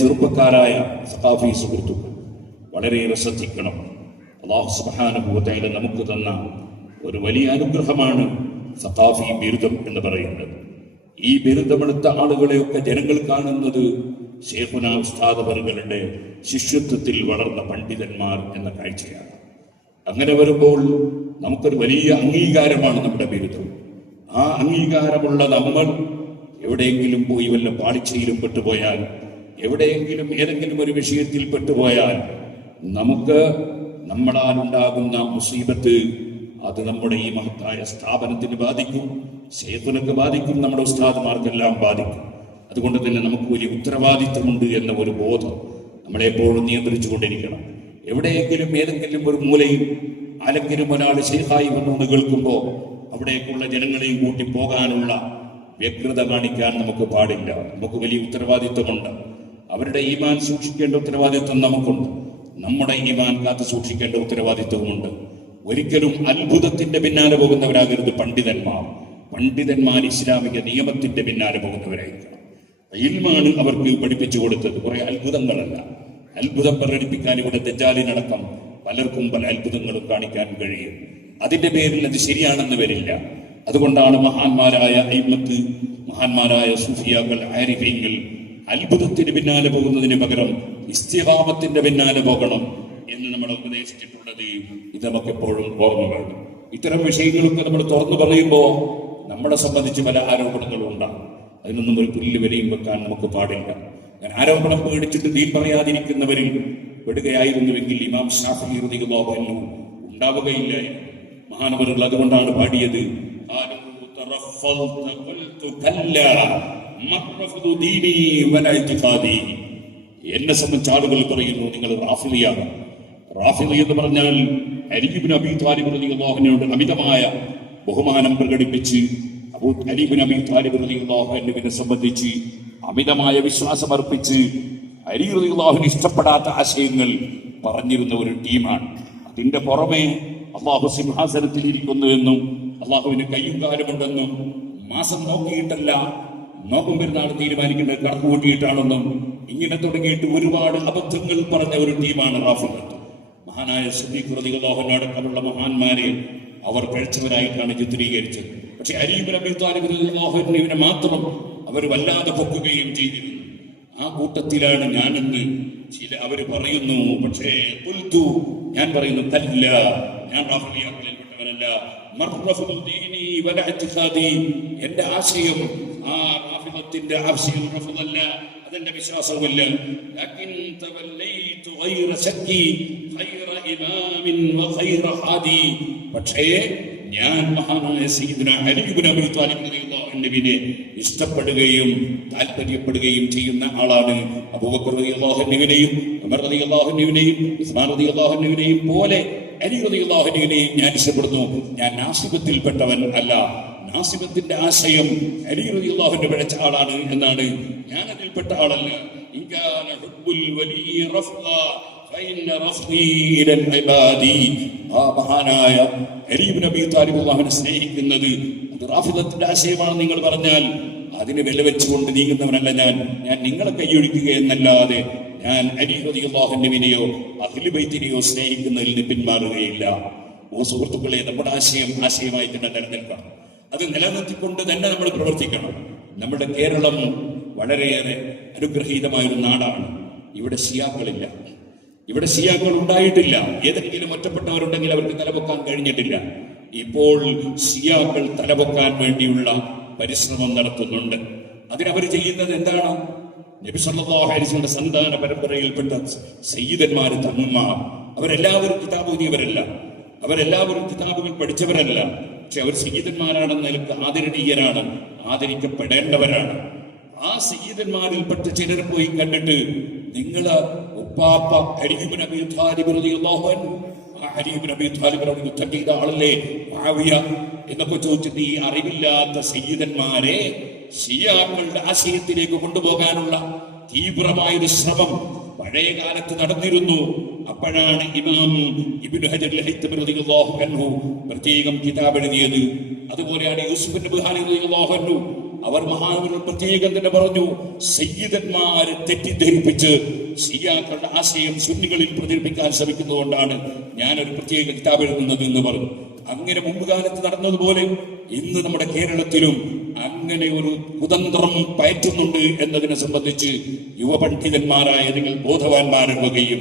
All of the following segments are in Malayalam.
ചെറുപ്പക്കാരായ സഖാഫി സുഹൃത്തുക്കൾ വളരെയേറെ ശ്രദ്ധിക്കണം. അല്ലാഹു സുബ്ഹാനഹു വ തആല നമുക്ക് തന്ന ഒരു വലിയ അനുഗ്രഹമാണ് സഖാഫി ബിരുദം എന്ന് പറയുന്നത്. ഈ ബിരുദമെടുത്ത ആളുകളെയൊക്കെ ജനങ്ങൾ കാണുന്നത് ശൈഖുനാ ഉസ്താദ് അവറുകളുടെ ശിഷ്യത്വത്തിൽ വളർന്ന പണ്ഡിതന്മാർ എന്ന കാഴ്ചയാണ്. അങ്ങനെ വരുമ്പോൾ നമുക്കൊരു വലിയ അംഗീകാരമാണ് നമ്മുടെ ബിരുദം. ആ അംഗീകാരമുള്ള നമ്മൾ എവിടെയെങ്കിലും പോയി വല്ല പാളിച്ചയിലും പെട്ടുപോയാൽ, എവിടെയെങ്കിലും ഏതെങ്കിലും ഒരു വിഷയത്തിൽ പെട്ടുപോയാൽ നമുക്ക് നമ്മളാൽ ഉണ്ടാകുന്ന മുസീബത്ത് അത് നമ്മുടെ ഈ മഹത്തായ സ്ഥാപനത്തിന് ബാധിക്കും, ശൈഖുനക്ക് ബാധിക്കും, നമ്മുടെ ഉസ്താദുമാർക്കെല്ലാം ബാധിക്കും. അതുകൊണ്ട് തന്നെ നമുക്ക് വലിയ ഉത്തരവാദിത്വമുണ്ട് എന്ന ഒരു ബോധം നമ്മളെപ്പോഴും നിയന്ത്രിച്ചു കൊണ്ടിരിക്കണം. എവിടെയെങ്കിലും ഏതെങ്കിലും ഒരു മൂലയിൽ ആരെങ്കിലും ഒരാൾ ശൈഖായി വന്നു കേൾക്കുമ്പോൾ അവിടേക്കുള്ള ജനങ്ങളെയും കൂട്ടി പോകാനുള്ള വ്യഗ്രത കാണിക്കാൻ നമുക്ക് പാടില്ല. നമുക്ക് വലിയ ഉത്തരവാദിത്വമുണ്ട്. അവരുടെ ഈമാൻ സൂക്ഷിക്കേണ്ട ഉത്തരവാദിത്വം നമുക്കുണ്ട്. നമ്മുടെ ഈമാൻ കാത്തു സൂക്ഷിക്കേണ്ട ഉത്തരവാദിത്വമുണ്ട്. ഒരിക്കലും അത്ഭുതത്തിന്റെ പിന്നാലെ പോകുന്നവരാകരുത് പണ്ഡിതന്മാർ. പണ്ഡിതന്മാർ ഇസ്ലാമിക നിയമത്തിന്റെ പിന്നാലെ പോകുന്നവരായിരിക്കണം. ഇൽമാണ് അവർക്ക് പഠിപ്പിച്ചു കൊടുത്തത്, കുറെ അത്ഭുതങ്ങളല്ല. അത്ഭുതം പ്രകടിപ്പിക്കാൻ ഇവിടെ ദജ്ജാലിനടക്കം പലർക്കും പല അത്ഭുതങ്ങളും കാണിക്കാൻ കഴിയും. അതിന്റെ പേരിൽ അത് ശരിയാണെന്ന് വരില്ല. അതുകൊണ്ടാണ് മഹാന്മാരായ അയിമ്മത്ത്, മഹാന്മാരായ സൂഫിയാക്കൾ, ആരിഫീങ്ങൾ അത്ഭുതത്തിന് പിന്നാലെ പോകുന്നതിന് പകരം ഇസ്തിഖാമത്തിന്റെ പിന്നാലെ പോകണം എന്ന് നമ്മളെ ഉപദേശിച്ചിട്ടുള്ളത്. ഇത് നമുക്ക് എപ്പോഴും ഓർമ്മ വേണം. ഇത്തരം വിഷയങ്ങളൊക്കെ നമ്മൾ തുറന്നു പറയുമ്പോൾ നമ്മളെ സംബന്ധിച്ച് പല ആരോപണങ്ങളും ഉണ്ടാകും. അതിനൊന്നും ഒരു പുല്ല് വിലയും വെക്കാൻ നമുക്ക് പാടില്ല. ഞാൻ ആരോപണം പേടിച്ചിട്ട് ദീൻ പറയാതിരിക്കുന്നവരിൽ പെടുകയായിരുന്നുവെങ്കിൽ ഇമാം ശാഫിഈ റളിയല്ലാഹു അൻഹു ഉണ്ടാവുകയില്ല. മഹാനവറുകൾ അതുകൊണ്ടാണ് പാടിയത്, എന്നെ സംബന്ധിച്ച ആളുകൾ പറയുന്നു നിങ്ങൾ റാഫിളിയാണ്. റാഫിളി എന്ന് പറഞ്ഞാൽ അലി ഇബ്നു അബീ ത്വാലിബ് റളിയല്ലാഹു അൻഹുവിനോട് അമിതമായ ബഹുമാനം പ്രകടിപ്പിച്ച് അലി ഇബ്നു അബീ ത്വാലിബ് റളിയല്ലാഹു അൻഹുവിനെ സംബന്ധിച്ച് അമിതമായ വിശ്വാസം അർപ്പിച്ച് അലി റളിയല്ലാഹു അൻഹു ഇഷ്ടപ്പെടാത്ത ആശയങ്ങൾ പറഞ്ഞിരുന്ന ഒരു ടീമാണ്. അതിന്റെ പുറമെ അള്ളാഹു സിംഹാസനത്തിൽ ഇരിക്കുന്നു എന്നും അള്ളാഹുവിന് കയ്യും കാലുമുണ്ടെന്നും മാസം നോക്കിയിട്ടല്ല നോക്കും പെരുന്നാൾ തീരുമാനിക്കേണ്ടത് കണക്ക് കൂട്ടിയിട്ടാണെന്നും ഇങ്ങനെ തുടങ്ങിയിട്ട് ഒരുപാട് അബദ്ധങ്ങൾ പറഞ്ഞ ഒരു ടീമാണ് റാഫിള്. മഹാനായ സിദ്ദീഖ് റളിയല്ലാഹു അൻഹു അടക്കമുള്ള മഹാന്മാരെ അവർ കഴിച്ചവരായിട്ടാണ് ചിത്രീകരിച്ചത്. പക്ഷെ അലി ഇബ്നു അബീ ത്വാലിബ് റളിയല്ലാഹു അൻഹുവിനെ മാത്രം അവർ വല്ലാതെ പൊക്കുകയും ചെയ്തിരുന്നു. ആ കൂട്ടത്തിലാണ് ഞാനെന്ന് അവര് പറയുന്നു. പക്ഷേ ഞാൻ പറയുന്നു തല്ല, ഞാൻ റാഫിളിയാക്കളിൽപ്പെട്ടവനല്ല. എന്റെ ആശയം ആ റാഫിളത്തിന്റെ ആശയം റഫ്ളല്ല, അതെന്റെ വിശ്വാസവുമല്ല. പക്ഷേ ഞാൻ മഹാനായ സയ്യിദുനാ അലി ഇബ്നു അബീ ത്വാലിബ് റളിയല്ലാഹു അൻഹുവിനെ ഇഷ്ടപ്പെടുകയും താല്പര്യപ്പെടുകയും ചെയ്യുന്ന ആളാണ്. അബൂബക്കർ റളിയല്ലാഹു അൻഹുവിനെയും ഉമർ റളിയല്ലാഹു അൻഹുവിനെയും ഉസ്മാൻ റളിയല്ലാഹു അൻഹുവിനെയും പോലെ അലി റളിയല്ലാഹു അൻഹുവിനെയും ഞാൻ ഇഷ്ടപ്പെടുന്നു. ഞാൻ നാസിബത്തിൽപ്പെട്ടവൻ അല്ല. നാസിബത്തിന്റെ ആശയം അലി റളിയല്ലാഹു അൻഹു പഠിച്ച ആളാണ് എന്നാണ്. ഞാൻ അതിൽപ്പെട്ട ആളല്ല. ഇൻകാന ഹുബ്ബുൽ വലിയ റഫ്ള ഫഇന്ന റഫ്ളി ഇലൽ ഇബാദി. ആ മഹാനായ അലി ഇബ്നു അബീ ത്വാലിബ് അല്ലാഹുവിനെ സ്നേഹിക്കുന്നത് അത് റാഫിദത്തിന്റെ ആശയമാണ് നിങ്ങൾ പറഞ്ഞാൽ അതിന് വില വെച്ചുകൊണ്ട് നീങ്ങുന്നവനല്ല ഞാൻ. നിങ്ങളെ കൈയൊഴിക്കുക എന്നല്ലാതെ ഞാൻ അലി റളിയല്ലാഹു അൻഹുവിനെയോ അഹ്ലു ബൈത്തിനെയോ സ്നേഹിക്കുന്നതിൽ നിന്ന് പിന്മാറുകയില്ല. ഓ സുഹൃത്തുക്കളെ, നമ്മുടെ ആശയമായി തന്നെ നിലനിൽക്കണം. അത് നിലനിർത്തിക്കൊണ്ട് തന്നെ നമ്മൾ പ്രവർത്തിക്കണം. നമ്മുടെ കേരളം വളരെയേറെ അനുഗ്രഹീതമായൊരു നാടാണ്. ഇവിടെ ശിയാക്കളില്ല, ഇവിടെ ശിയാക്കൾ ഉണ്ടായിട്ടില്ല. ഏതെങ്കിലും ഒറ്റപ്പെട്ടവരുണ്ടെങ്കിൽ അവർക്ക് തലപൊക്കാൻ കഴിഞ്ഞിട്ടില്ല. ഇപ്പോൾ ശിയാക്കൾ തലപൊക്കാൻ വേണ്ടിയുള്ള പരിശ്രമം നടത്തുന്നുണ്ട്. അതിനവർ ചെയ്യുന്നത് എന്താണ്? നബി സല്ലല്ലാഹു അലൈഹി വസല്ലം സന്താന പരമ്പരയിൽപ്പെട്ട സയ്യിദന്മാർ, തങ്ങന്മാർ, അവരെല്ലാവരും കിതാബ് ഓതിയവരല്ല, അവരെല്ലാവരും കിതാബുകൾ പഠിച്ചവരല്ല. പക്ഷെ അവർ സയ്യിദന്മാരാണെന്ന നിലക്ക് ആദരണീയരാണ്, ആദരിക്കപ്പെടേണ്ടവരാണ്. ആ സയ്യിദന്മാരിൽപ്പെട്ട ചിലർ പോയി കണ്ടിട്ട് നിങ്ങള് ഉപ്പാപ്പ അലി ഇബ്നു അബീ ത്വാലിബ് റളിയല്ലാഹു അൻഹു, അലി ഇബ്നു അബീ ത്വാലിബ് യുദ്ധം ചെയ്ത ആളല്ലേ മുആവിയ എന്നൊക്കെ ചോദിച്ചിട്ട് ഈ അറിവില്ലാത്ത സയ്യിദന്മാരെ ശിയാക്കളുടെ ആശയത്തിലേക്ക് കൊണ്ടുപോകാനുള്ള തീവ്രമായൊരു ശ്രമം പഴയ കാലത്ത് നടന്നിരുന്നു. അപ്പോഴാണ് ഇമാം ഇബ്നു ഹജർ അൽ ഹൈതമി റളിയല്ലാഹു അൻഹു പ്രത്യേകം കിതാബ് എഴുതിയത്. അതുപോലെയാണ് യൂസുഫ് ഇബ്നു ബഹാരി റളിയല്ലാഹു അൻഹു അവർ മഹാനവർ പ്രത്യേകം തന്നെ പറഞ്ഞു, സയ്യിദന്മാരെ തെറ്റിദ്ധരിപ്പിച്ച് ഷിയാക്കളുടെ ആശയം സുന്നികളിൽ പ്രചരിപ്പിക്കാൻ ശ്രമിക്കുന്നതുകൊണ്ടാണ് ഞാനൊരു പ്രത്യേക കിതാബ് എഴുതുന്നത് എന്ന് പറഞ്ഞു. അങ്ങനെ മുമ്പ് കാലത്ത് നടന്നതുപോലെ ഇന്ന് നമ്മുടെ കേരളത്തിലും അങ്ങനെ ഒരു കുതന്ത്രം പയറ്റുന്നുണ്ട് എന്നതിനെ സംബന്ധിച്ച് യുവപണ്ഡിതന്മാരായ നിങ്ങൾ ബോധവാന്മാരാകുകയും,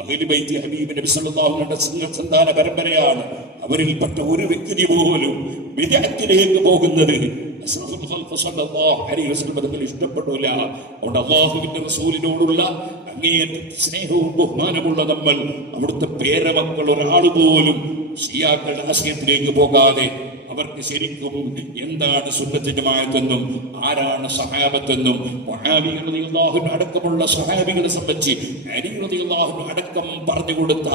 അഹ്ലു ബൈത്ത് ഹബീബ് നബി സല്ലല്ലാഹു അലൈഹി വസല്ലം സന്താന പരമ്പരയാണ്, അവരിൽപ്പെട്ട ഒരു വ്യക്തി പോലും ബിദ്അത്തിലേക്ക് പോകുന്നത് ഇഷ്ടപ്പെടില്ല. അതുകൊണ്ട് അല്ലാഹുവിന്റെ റസൂലിനോടുള്ള അങ്ങേയറ്റ സ്നേഹവും ബഹുമാനമുള്ള നമ്മൾ അവിടുത്തെ പേരമക്കൾ ഒരാൾ പോലും ഷിയാക്കളുടെ ആശയത്തിലേക്ക് പോകാതെ അവർക്ക് ശരിക്കും എന്താണ് സുന്നത്ത് ജമാഅത്തെന്നും ആരാണ് സഹാബത്തെന്നും മുആവിയ റളിയല്ലാഹു അൻഹു അടക്കമുള്ള സഹാബികളെ സംബന്ധിച്ച് അലി റളിയല്ലാഹു അൻഹു അടക്കം പറഞ്ഞു കൊടുത്ത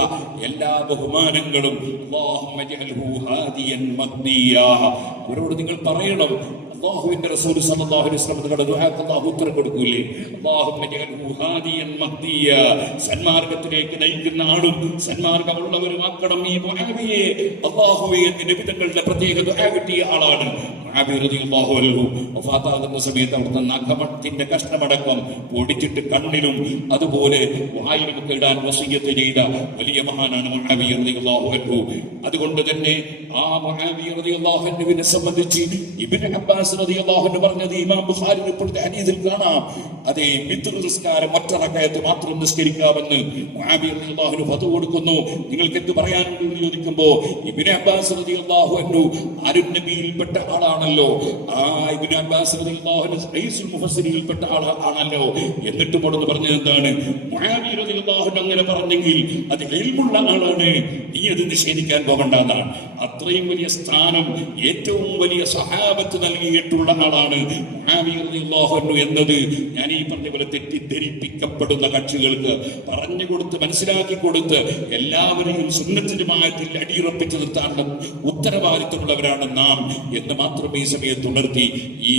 എല്ലാ ബഹുമാനങ്ങളും അല്ലാഹുമ്മ ജഅൽഹു ഹാദിയൻ മഹ്ദിയാ, അവരോട് നിങ്ങൾ പറയണം, അല്ലാഹുവിന്റെ റസൂൽ സല്ലല്ലാഹു അലൈഹി വസല്ലം തങ്ങളുടെ ദുആക്ക് അല്ലാഹു ഉത്തരം കൊടുക്കൂലേ, അല്ലാഹുമ്മ ജഅൽഹു ഹാദിയൻ മഹ്ദിയാ, സന്മാർഗത്തിലേക്ക് നയിക്കുന്ന ആളും സന്മാർഗമുള്ളവരുമാക്കണം ഈ മുആവിയെ. അല്ലാഹുവേ എന്ന് നബി തങ്ങളുടെ പ്രത്യേക ദുആ കിട്ടിയ ആളാണ് മുആവിയ റളിയല്ലാഹു അൻഹു. വഫാത്താകുന്ന സമയത്ത് അവിടുത്തെ നഖമത്തിന്റെ കഷ്ണമടക്കം പൊടിച്ചിട്ട് കണ്ണിലും അതുപോലെ വായിലുമൊക്കെ ഇടാൻ വസിയ്യത്ത് ചെയ്ത വലിയ മഹാനാണ് മുആവിയ റളിയല്ലാഹു അൻഹു. അതുകൊണ്ട് തന്നെ ആ മുആവിയ റളിയല്ലാഹു അൻഹുവിനെ സംബന്ധിച്ച് ഇബ്നു അബ്ബാസ് റളിയല്ലാഹു അൻഹു പറഞ്ഞത് ഇമാം ബുഖാരി റിപ്പോർട്ട് ഹദീസിൽ കാണാം, അതേ വിത്ർ നിസ്കാരം ഒറ്റ റകഅത്ത് മാത്രം നിസ്കരിക്കാമെന്ന് മുആവിയ റളിയല്ലാഹു അൻഹു ഫത്വ കൊടുക്കുന്നു. നിങ്ങൾക്ക് എന്ത് പറയാനുണ്ട് എന്ന് ചോദിക്കുമ്പോൾ ഇബ്നു അബ്ബാസ് റളിയല്ലാഹു അൻഹു അരുൺ നബിയിൽപ്പെട്ട ആളാണല്ലോ, ആ ഇബ്നു അബ്ബാസ് റളിയല്ലാഹു അൻഹു റഈസുൽ മുഫസ്സിരിൽപ്പെട്ട ആളാണല്ലോ, എന്നിട്ടും അവിടുന്ന് പറഞ്ഞത് എന്താണ്, മുആവിയ റളിയല്ലാഹു അൻഹു അങ്ങനെ പറഞ്ഞെങ്കിൽ അത് ഇൽമുള്ള ആളാണ്, നീ അത് നിഷേധിക്കാൻ പോകണ്ടെന്നാണ്. അത്രയും വലിയ സ്ഥാനം ഏറ്റവും വലിയ സഹാബത്ത് നൽകിയിട്ടുള്ള ആളാണ് മുആവിയ റളിയല്ലാഹു അൻഹു എന്നത് ഞാൻ ഈ പറഞ്ഞ പോലെ തെറ്റിദ്ധരിപ്പിക്കപ്പെടുന്ന കക്ഷികൾക്ക് പറഞ്ഞു കൊടുത്ത് മനസ്സിലാക്കി കൊടുത്ത് എല്ലാവരെയും സുന്നത്ത് ജമാഅത്തിൽ അടിയുറപ്പിച്ചു നിർത്താനുള്ള ഉത്തരവാദിത്തമുള്ളവരാണ് നാം എന്ന് മാത്രം ഈ സമയത്ത് ഉണർത്തി ഈ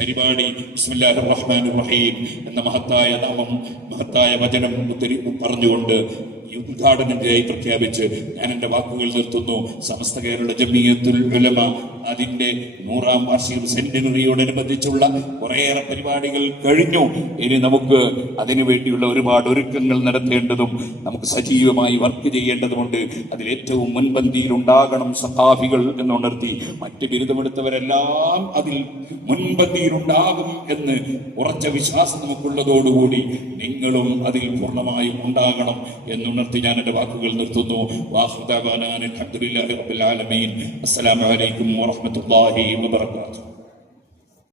പരിപാടി ബിസ്മില്ലാഹിർ റഹ്മാനിർ റഹീം എന്ന മഹത്തായ നാമം മഹത്തായ വചനം പറഞ്ഞുകൊണ്ട് ഉദ്ഘാടനത്തിനായി പ്രഖ്യാപിച്ച് ഞാൻ എന്റെ വാക്കുകൾ നിർത്തുന്നു. സമസ്ത കേരള ജമിയത്തുൽ ഉലമ അതിന്റെ 100ാം വാർഷിക സെന്റിനറിയോടനുബന്ധിച്ചുള്ള കുറേയേറെ പരിപാടികൾ കഴിഞ്ഞു. ഇനി നമുക്ക് അതിനു വേണ്ടിയുള്ള ഒരുപാട് ഒരുക്കങ്ങൾ നടത്തേണ്ടതും നമുക്ക് സജീവമായി വർക്ക് ചെയ്യേണ്ടതുമുണ്ട്. അതിലേറ്റവും മുൻപന്തിയിൽ ഉണ്ടാകണം സഖാഫികൾ എന്നുണർത്തി മറ്റ് ബിരുദമെടുത്തവരെല്ലാം അതിൽ മുൻപന്തിയിലുണ്ടാകും എന്ന് ഉറച്ച വിശ്വാസം നമുക്കുള്ളതോടുകൂടി നിങ്ങളും അതിൽ പൂർണ്ണമായും ഉണ്ടാകണം എന്നുണർത്തി ഞാൻ എന്റെ വാക്കുകൾ നിർത്തുന്നു. വാഖിറു ദഅവാനാ അൽഹംദുലില്ലാഹി റബ്ബിൽ ആലമീൻ. അസ്സലാമു അലൈക്കും വറഹ്മത്തുള്ളാഹി വബറകാതുഹു.